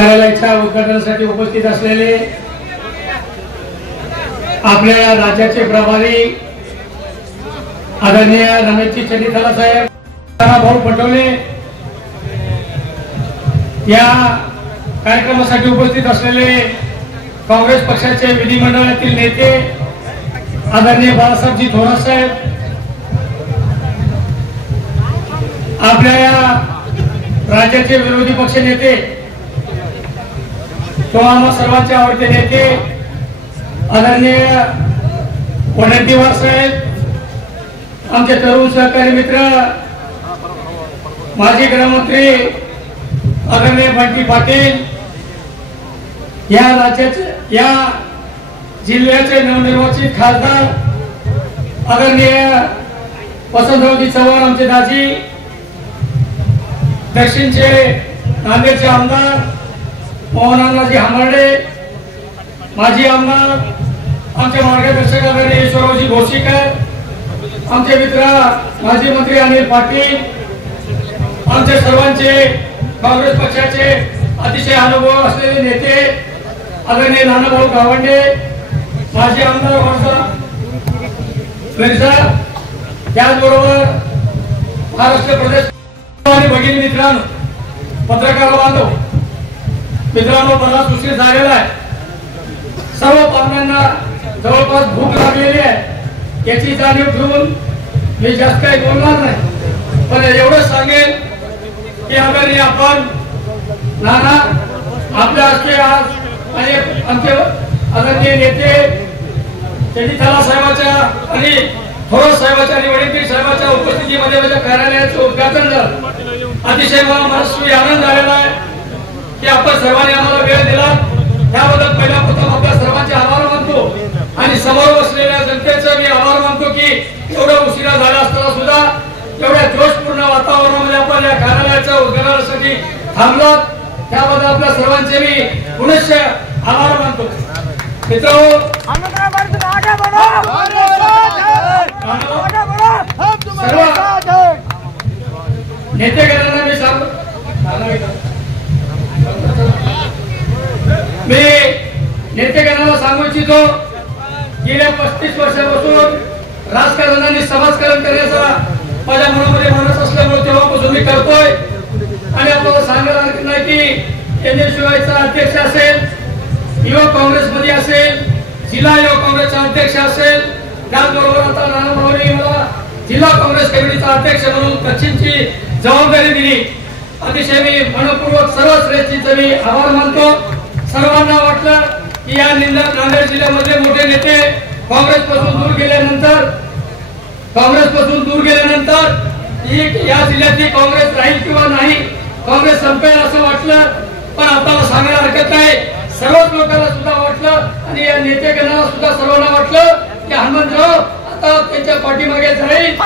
कार्यालयाच्या उद्घाटनासाठी उपस्थित असलेले आपल्या राज्याचे प्रभारी आदरणीय रमेशजी चन्नीथाला साहेब, भाऊ पटोले, या कार्यक्रमासाठी उपस्थित असलेले काँग्रेस पक्षाचे विधिमंडळातील नेते आदरणीय बाळासाहेबजी थोरात साहेब, आपल्या या राज्याचे विरोधी पक्ष नेते तो आम्हा सर्वांचे आवडते नेते आदरणीय वडट्टीवार साहेब, आमचे तरुण सहकारी मित्र माजी गृहमंत्री आदरणीय बंटी पाटील, या राज्याचे या जिल्ह्याचे नवनिर्वाचित खासदार आदरणीय वसंतरावजी चव्हाण, आमचे दाजी, दक्षिणचे नांदेडचे आमदार मोहनजी हांबर्डे, माजी आमदार आमचे मार्गदर्शक आदरणीय ईश्वररावजी भोसीकर, आमचे मित्र माजी मंत्री अनिल पाटील, आमचे सर्वांचे काँग्रेस पक्षाचे अतिशय अनुभव असलेले नेते आदरणीय नानाभाऊ गावंडे, माजी आमदार वर्षा मिर्झा, त्याचबरोबर महाराष्ट्र प्रदेश आणि भगिनी मित्रांनो, पत्रकार बांधव मित्रांनो, मला उशीर झालेला आहे. सर्व पाहुण्यांना जवळपास भूक लागलेली आहे याची जाणीव ठेवून मी जास्त काही बोलणार नाही, पण एवढं सांगेल की आदरणीय आपण नाना आपल्या हस्ते आज आणि आमचे आदरणीय नेते चन्नीथाला साहेबांच्या आणि थोरात साहेबांच्या आणि वडट्टीवार साहेबांच्या उपस्थितीमध्ये माझ्या कार्यालयाचं उद्घाटन झालं. अतिशय मला मनस्वी आनंद झालेला आहे की आपण सर्वांनी आम्हाला वेळ दिला, त्याबद्दल पहिला प्रथम आपल्या सर्वांचे आभार मानतो आणि समोर बसलेल्या जनतेचा मी आभार मानतो की एवढा उशिरा झाला असताना सुद्धा एवढ्या जोशपूर्ण वातावरणामध्ये आपण या कार्यालयाच्या उद्घाटनासाठी थांबलो, त्याबद्दल आपल्या सर्वांचे मी पुनश्च आभार मानतो. मित्रांनो, सर्व नेतेगणांना मी नेतेगणांना सांगू इच्छितो, गेल्या 35 वर्षापासून राजकारणाने समाजकारण करण्याचा माझ्या मनामध्ये मानस असल्यामुळे तेव्हापासून मी करतोय आणि आपल्याला सांगायला हरकत नाही की एनएसयूआयचा अध्यक्ष असेल, युवक काँग्रेसमध्ये असेल, जिल्हा युवक काँग्रेसचा अध्यक्ष असेल, त्याचबरोबर आता नानाभाऊंनी मला जिल्हा काँग्रेस कमिटीचा अध्यक्ष म्हणून दक्षिणची जबाबदारी दिली. अतिशय मी मनपूर्वक सर्व श्रेष्ठींचे मी आभार मानतो. सर्वांना वाटलं की या नांदेड जिल्ह्यामध्ये मोठे नेते काँग्रेसपासून दूर गेल्यानंतर या जिल्ह्याची काँग्रेस राहील किंवा नाही, काँग्रेस संपेल असं वाटलं, पण आपल्याला सांगायला हरकत नाही, सर्वच लोकांना सुद्धा वाटलं आणि या नेतेगणांना सुद्धा सर्वांना वाटलं की हनुमंतराव आता त्यांच्या पाठीमागे जाईल.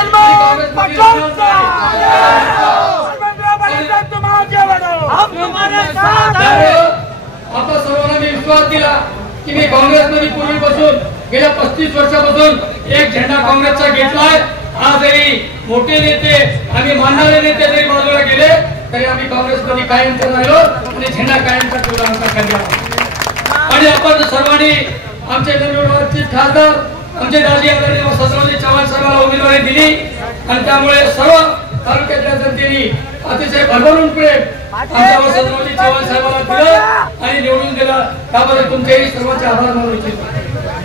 आपल्या सर्वांना मी विश्वास दिला की मी काँग्रेसमध्ये पूर्वीपासून गेल्या 35 वर्षापासून एक झेंडा काँग्रेसचा घेतलाय. आजही मोठे नेते आणि मानणारे नेते जरी बाजूला गेले तरी आम्ही काँग्रेसमध्ये कायमच राहिलो आणि झेंडा कायमचा ठेवला आमचा खाली. आणि आपण सर्वांनी आमचे नवनिर्वाचित खासदार आमचे दाजी आदरणीय वसंतरावजी चव्हाण साहेबांना उमेदवारी दिली आणि त्यामुळे सर्व तालुक्यातल्या जनतेने अतिशय भरभरून प्रेम आमच्या वसंतरावजी चव्हाण साहेबांना दिलं आणि निवडून दिलं, त्याबद्दल तुमचेही सर्वांचे आभार मानू इच्छितो.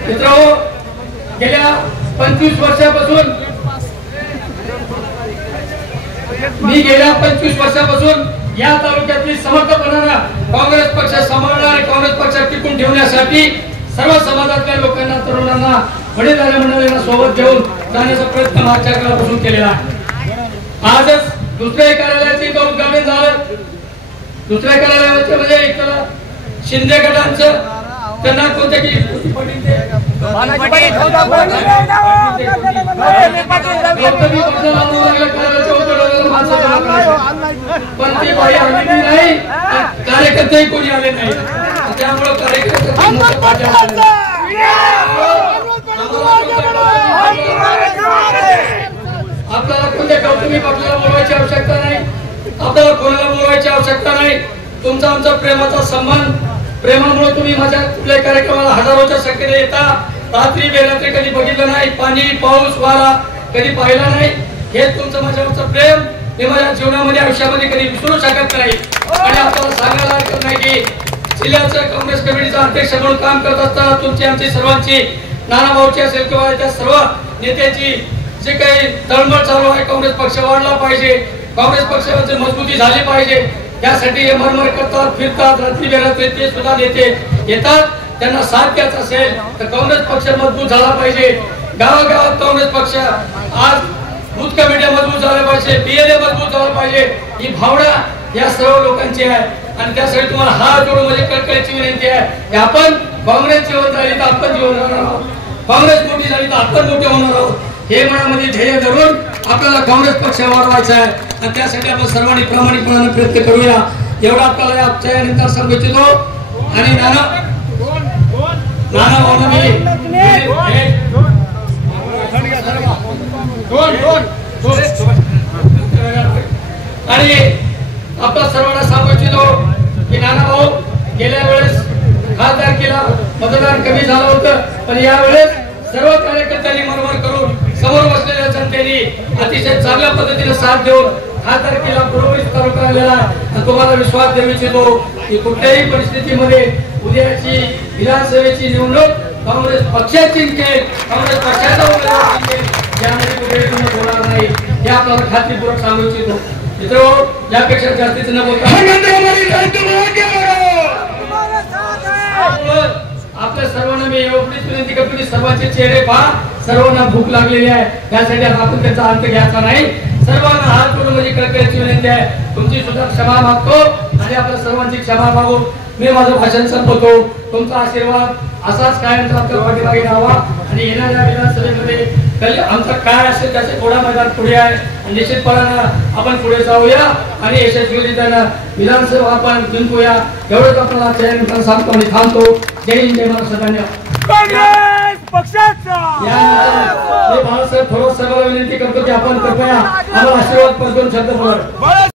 मित्रांनो, गेल्या 25 वर्षापासून या तालुक्यातली समर्थपणाला काँग्रेस पक्ष सांभाळणार आणि काँग्रेस पक्ष टिकून ठेवण्यासाठी सर्व समाजातल्या लोकांना, तरुणांना, वडीलधाऱ्या मंडळींना सोबत घेऊन जाण्याचा प्रयत्न मागच्या काळापासून केलेला आहे. आजच दुसऱ्या कार्यालयाचे उद्घाटन झालं. दुसऱ्या कार्यालयाचे म्हणजे एक शिंदे गटांचं, त्यांना कोणत्या की पण ती बाई आलेली नाही, कार्यकर्ते कोणी आले नाही, त्यामुळे कार्यकर्ते आपल्याला कोणत्या कौटुंबिक आपल्याला बोलवायची आवश्यकता नाही, आपल्याला कोणाला बोलवायची आवश्यकता नाही. तुमचा आमचा प्रेमाचा संबंध, प्रेमामुळे तुम्ही माझ्या कुठल्याही कार्यक्रमाला हजारोच्या संख्येने येता. रात्री बेरात्री कधी बघितलं नाही, पाणी पाऊस वारा कधी पाहिला नाही. हे तुमचं माझ्यावरचं प्रेम हे माझ्या जीवनामध्ये आयुष्यामध्ये कधी विसरू शकत नाही. आणि आपल्याला सांगायला हरकत नाही की जिल्ह्याचं काँग्रेस कमिटीचा अध्यक्ष म्हणून काम करत असताना तुमची आमची सर्वांची, नाना भाऊची असेल किंवा त्या सर्व नेत्याची जे काही तळमळ चालू आहे, काँग्रेस पक्ष वाढला पाहिजे, काँग्रेस पक्षाची मजबूती झाली पाहिजे, यासाठी हे मरमर करतात, फिरतात. रात्री बेरात्री ते सुद्धा नेते येतात. त्यांना साथ द्यायचा असेल तर काँग्रेस पक्ष मजबूत झाला पाहिजे. गावागावात काँग्रेस पक्ष आज बूथ कमिट्या मजबूत झाल्या पाहिजे, पीएलए मजबूत झाला पाहिजे. ही भावना या सर्व लोकांची आहे आणि त्यासाठी तुम्हाला हात जोडून म्हणजे कळकळीची विनंती आहे की आपण काँग्रेस जिवंत राहिली तर आपण जिवंत राहणार आहोत, काँग्रेस मोठी झाली तर आपण मोठे होणार आहोत. हे मनामध्ये ध्येय धरून आपल्याला काँग्रेस पक्ष वाढवायचा आहे आणि त्यासाठी आपण सर्वांनी प्रामाणिकपणाने प्रयत्न करूया. एवढा आपल्याला आजच्या नंतर सांगू इच्छितो. आणि नाना भाऊंना आणि आपल्या सर्वांना सांगू इच्छितो की नाना भाऊ गेल्या वेळेस खासदारकीला मतदान कमी झालं होतं, पण यावेळेस सर्व कार्यकर्त्यांनी मरमर करून समोर बसलेल्या जनतेने अतिशय चांगल्या पद्धतीने साथ देऊन खासदारकीला बरोबरीत तालुका आलेला. तुम्हाला विश्वास देऊ इच्छितो की कुठल्याही परिस्थितीमध्ये उद्याची विधानसभेची निवडणूक काँग्रेस पक्षाची जिंकेल, काँग्रेस पक्षाचा उमेदवार जिंकेल, यामध्ये कुठेही होणार नाही. हे आपल्याला खात्रीपूर्वक सांगू इच्छितो. मित्रांनो, यापेक्षा जास्तीच न बोलता आपल्या सर्वांना मी एवढीच विनंती करतो की सर्वांचे चेहरे पहा. सर्वांना भूक लागलेली आहे, त्यासाठी आपण त्याचा अंत घ्यायचा नाही. सर्वांना हात जोडून माझी कळकळीची विनंती आहे. तुमची सुद्धा क्षमा मागतो आणि आपल्या सर्वांची क्षमा मागून मी माझं भाषण संपवतो. तुमचा आशीर्वाद असाच कायम आपल्या पाठीमागे राहावा आणि येणाऱ्या विधानसभेमध्ये आमचा काय असेल त्याचे थोडा मैदान पुढे आहे आणि निश्चितपणानं आपण पुढे जाऊया आणि यशस्वीरित्यानं विधानसभा आपण जिंकूया. एवढंच आपल्याला जयंत सांगतो आणि थांबतो. जय हिंद, जय महाराष्ट्र. काँग्रेस पक्षाचा बाळासाहेब थोरात साहेबांना विनंती करतो की आपण कृपया आम्हाला आशीर्वाद पण दोन शब्द बोला.